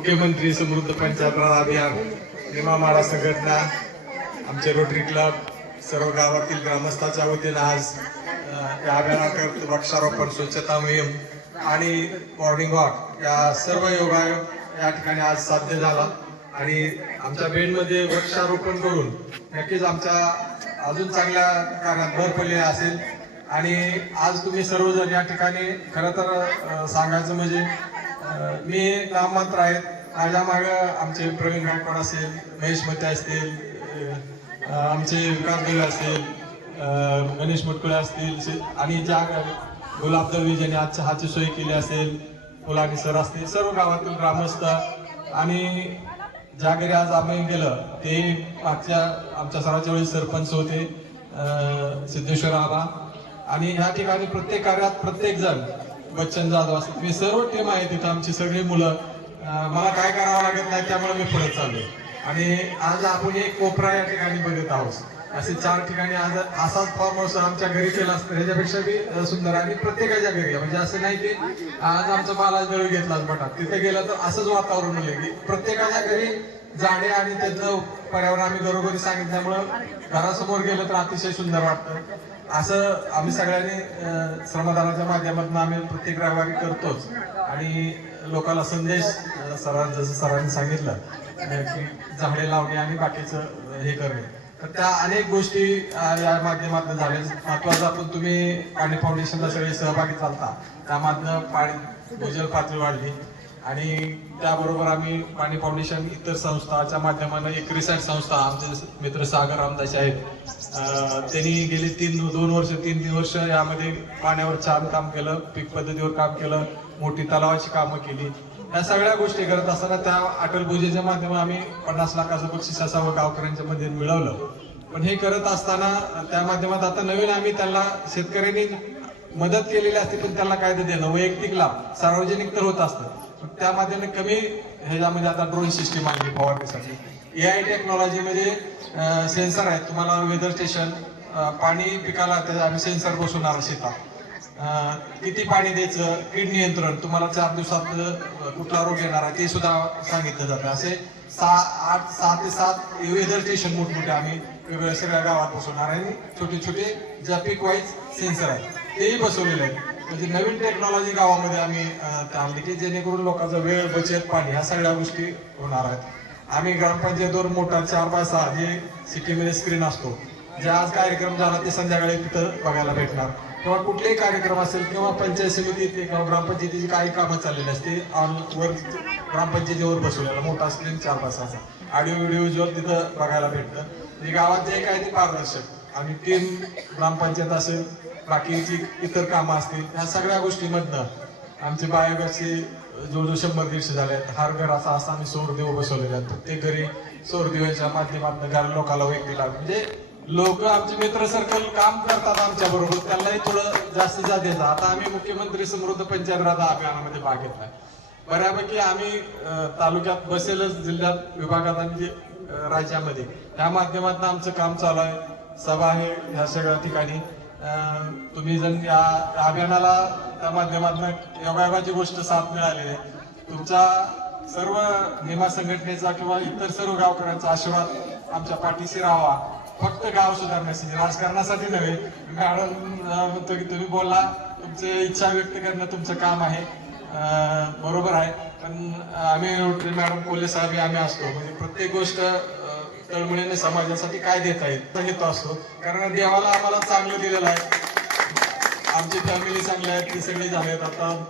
मुख्यमंत्री समृद्ध पंचायत राज अभियान निमामाडा संघटना आमचे रोटरी क्लब सर्व गावातील ग्रामस्थाच्या वतीनं आज या अभियानाकरता वृक्षारोपण स्वच्छता मोहीम आणि मॉर्निंग वॉक या सर्व योगायोग या ठिकाणी आज साध्य झाला. आणि आमच्या बेंडमध्ये वृक्षारोपण करून नक्कीच आमच्या अजून चांगल्या कार्यात भर पडलेली असेल. आणि आज तुम्ही सर्वजण या ठिकाणी खरं तर सांगायचं म्हणजे मी नाममात्र आहेत. माझ्या माग आमचे प्रवीण गायकवाड असेल महेश मते असतील आमचे विकास दुले असतील गणेश मुटकुळे असतील आणि ज्या गुलाब दळवी ज्यांनी आज हाची सोय केली असेल फुलानी सर असतील सर्व गावातील ग्रामस्थ आणि ज्या घरी आज आम्ही गेलं ते मागच्या आमच्या सराच्या वेळी सरपंच होते सिद्धेश्वर आबा. आणि ह्या ठिकाणी प्रत्येक कार्यात प्रत्येक जण बच्चन जाधव असतात. मी सर्व टीम आहे तिथं आमची सगळी मुलं. मला काय करावं लागत नाही त्यामुळे मी पुढे चाललोय. आणि आज आपण एक कोपरा या ठिकाणी बघत आहोत. असे चार ठिकाणी आज असाच फॉर्म आमच्या घरी केला असतो. ह्याच्यापेक्षा बी सुंदर. आणि प्रत्येकाच्या घरी. म्हणजे असं नाही की आज आमचा बालाज दळू घेतलाच बटा तिथे गेलं तर असंच वातावरण मिळेल की प्रत्येकाच्या घरी झाडे आणि त्याचं पर्यावरण आम्ही घरोघरी सांगितल्यामुळं घरासमोर गेलं तर अतिशय सुंदर वाटतं. असं आम्ही सगळ्यांनी श्रमदानाच्या माध्यमातून आम्ही प्रत्येक रविवारी करतोच. आणि लोकांना संदेश सरां जसं सरांनी सांगितलं की झाडे लावणे आणि बाकीचं हे करणे. तर त्या अनेक गोष्टी या माध्यमातून झाल्या. महत्वाचं आपण तुम्ही पाणी फाउंडेशनला सगळे सहभागी चालता. त्यामधनं पाणी भूजल पातळी वाढली. आणि त्याबरोबर आम्ही पाणी फाउंडेशन इतर संस्थाच्या माध्यमानं एक रिसर्च संस्था आमचे मित्र सागर रामदास आहेत त्यांनी गेली तीन दोन वर्ष तीन तीन वर्ष यामध्ये पाण्यावर छान काम केलं पीक पद्धतीवर काम केलं मोठी तलावाची कामं केली. या सगळ्या गोष्टी करत असताना त्या अटल पूजेच्या माध्यमातून आम्ही पन्नास लाखाचं बक्षीस असावं गावकऱ्यांच्या मध्ये मिळवलं. पण हे करत असताना त्या माध्यमात आता नवीन आम्ही त्यांना शेतकऱ्यांनी मदत केलेली असते पण त्यांना काय देणं वैयक्तिक लाभ सार्वजनिक तर होत असतं त्या माध्यमाने कमी ह्याच्यामध्ये आता ड्रोन सिस्टीम आली फवारणीसाठी ए आय टेक्नॉलॉजीमध्ये सेन्सर आहेत. तुम्हाला वेदर स्टेशन पाणी पिकाला त्याचा आम्ही सेन्सर बसवणार शेतात. किती पाणी द्यायचं कीड नियंत्रण तुम्हाला चार दिवसात कुठला रोग येणार आहे ते सुद्धा सांगितलं जातं. असे सहा आठ सहा ते सात वेदर स्टेशन मोठमोठे आम्ही वेगवेगळ्या सगळ्या गावात बसवणार आहे. आणि छोटे छोटे ज्या पीक वाईज सेन्सर आहेत तेही बसवलेले आहेत. म्हणजे नवीन टेक्नॉलॉजी गावामध्ये आम्ही आणली की जेणेकरून लोकांचा वेळ बचत पाणी ह्या सगळ्या गोष्टी होणार आहेत. आम्ही ग्रामपंचायतीवर मोठा चार बाय सहा जे सिटीमध्ये स्क्रीन असतो. जे आज कार्यक्रम झाला ते संध्याकाळी तिथं बघायला भेटणार. किंवा कुठलेही कार्यक्रम असेल किंवा पंचायत समितीचे किंवा ग्रामपंचायतीची काही कामं चाललेली असते वर ग्रामपंचायतीवर बसवलेला मोठा स्क्रीन चार पासाचा ऑडिओ व्हिडिओ विज्युअल तिथं बघायला भेटतं. म्हणजे गावात जे काही ते पारदर्शक. आणि टीम ग्रामपंचायत असेल बाकीची इतर कामं असतील ह्या सगळ्या गोष्टीमधनं आमचे बायोगॅसचे जवळजवळ शंभर दीडशे झाले आहेत हर घर असा असा आम्ही सौरदेव बसवलेले आहेत. प्रत्येक घरी सौरदेवाच्या माध्यमातून घर लोकांना वेगळी लाभ. म्हणजे लोक आमचे मित्र सर्कल काम करतात आमच्या बरोबर त्यांनाही थोडं जास्त जा देतात आता आम्ही मुख्यमंत्री समृद्ध पंचायत अभियानामध्ये भाग घेतलाय बऱ्यापैकी आम्ही तालुक्यात बसेलच जिल्ह्यात विभागात आणि राज्यामध्ये. त्या माध्यमातून आमचं काम चालू आहे. सभा आहे ह्या सगळ्या ठिकाणी. तुम्ही जण या या अभियानाला त्या माध्यमातून योगायोगाची गोष्ट साथ मिळालेली आहे. तुमचा सर्व निमा संघटनेचा किंवा इतर सर्व गावकऱ्यांचा आशीर्वाद आमच्या पाठीशी राहावा. फक्त गाव सुधारण्यासाठी राजकारणासाठी नव्हे. मॅडम म्हणतो की तुम्ही बोला तुमचे इच्छा व्यक्त करणं तुमचं काम आहे. बरोबर आहे. पण आम्ही मॅडम कोल्हे साहेब आम्ही असतो. म्हणजे प्रत्येक गोष्ट तळमळीने समाजासाठी काय देता येईल? घेतो असतो. कारण देवाला आम्हाला चांगलं दिलेलं आहे. आमची फॅमिली चांगली आहे ती सगळी झाले आता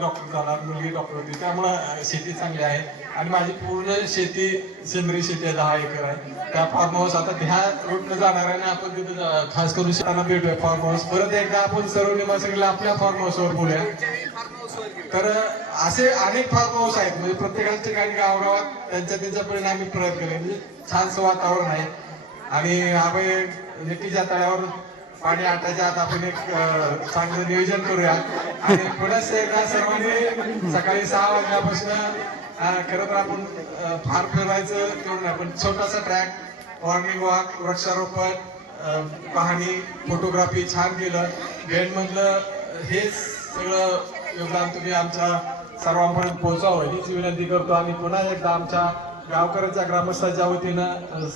डॉक्टर झाला मुलगी डॉक्टर होती. त्यामुळं शेती चांगली आहे. आणि माझी पूर्ण शेती सेंद्रिय शेती आहे दहा एकर आहे. त्या फार्म हाऊस आता ह्या रोडनं जाणार आहे आणि आपण तिथे जा- खास करून शेताना भेटूया फार्म हाऊस परत एकदा आपण सर्व निमा सगळे आपल्या फार्म हाऊसवर बोलूया. तर असे अनेक फार्म हाऊस आहेत. म्हणजे प्रत्येकाच्या ठिकाणी गावगावात त्यांच्या त्यांच्या परिणामी प्रयत्न केले. म्हणजे छानसं वातावरण आहे. आणि आम्ही नेटीच्या तळ्यावर पाणी आटायच्या आत आपण एक चांगलं नियोजन करूया. आणि पुढे एकदा सर्वांनी सकाळी सहा वाजल्यापासून खरं तर आपण फार फिरवायचं तेवढं नाही पण छोटासा ट्रॅक मॉर्निंग वॉक वृक्षारोपण पाहणी फोटोग्राफी छान केलं. बेंड मधलं हे सगळं योगदान तुम्ही आमच्या सर्वांपर्यंत पोहोचावं हीच विनंती करतो. आणि पुन्हा एकदा आमच्या गावकऱ्यांच्या ग्रामस्थाच्या वतीनं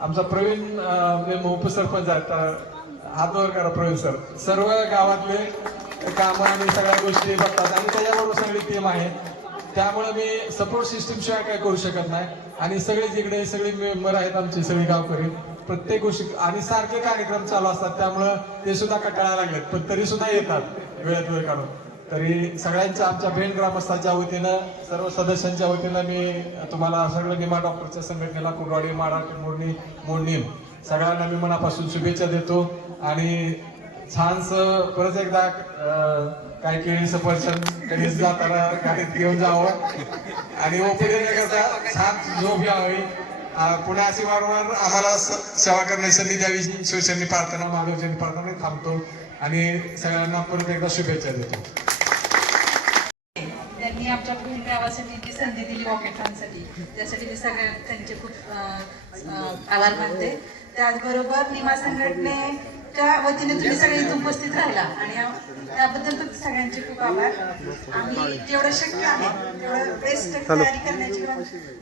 आमचा प्रवीण उपसरपंच आहेत तर वर करा प्रवीण सर. सर्व गावातले कामं आणि सगळ्या गोष्टी बघतात आणि त्याच्याबरोबर सगळी टीम आहे. त्यामुळे मी सपोर्ट सिस्टीम शिवाय काय करू शकत नाही. आणि सगळे जिकडे सगळे मेंबर आहेत आमचे सगळे गावकरी प्रत्येक गोष्टी आणि सारखे कार्यक्रम चालू असतात. त्यामुळं ते सुद्धा कटाळा लागलेत पण तरी सुद्धा येतात वेळेत वेळ काढून. तरी सगळ्यांच्या आमच्या भेण ग्रामस्थाच्या वतीनं सर्व सदस्यांच्या वतीनं मी तुम्हाला सगळं निमा डॉक्टरच्या संघटनेला कुडवाडी माडा मोडणी मोडणी सगळ्यांना मी मनापासून शुभेच्छा देतो. आणि छानस परत एकदा काही केळी सफरचंद कधीच जाताना गाडीत घेऊन जावं. आणि ओपीडी करता छान झोप यावी अं, अशी वारंवार आम्हाला सेवा करण्याची संधी द्यावी. शिवसेने प्रार्थना महादेवजनी प्रार्थना थांबतो. आणि सगळ्यांना परत एकदा शुभेच्छा देतो त्यांनी आमच्या गावासाठी ती संधी दिली वॉकेथॉनसाठी त्यासाठी मी सगळ्या त्यांचे खूप आभार मानते. त्याचबरोबर निमा संघटनेच्या वतीने तुम्ही सगळे इथे उपस्थित राहिला. आणि त्याबद्दल पण सगळ्यांचे खूप आभार. आम्ही जेवढं शक्य आहे तेवढं बेस्ट तयारी करण्याची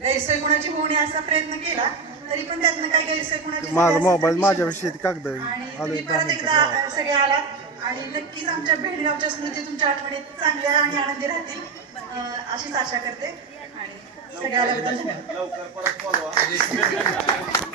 गैरसोय कोणाची होऊ नये असा प्रयत्न केला तरी पण त्यातनं काही गैरसोय कोणाची माझा मोबाईल माझ्याविषयी कागद आणि आले परत एकदा सगळे आलात. आणि नक्कीच आमच्या भेडगावच्या स्मृती तुमच्या आठवणीत चांगल्या आणि आनंदी राहतील. अशीच आशा करते. आणि सगळ्याला धन्यवाद.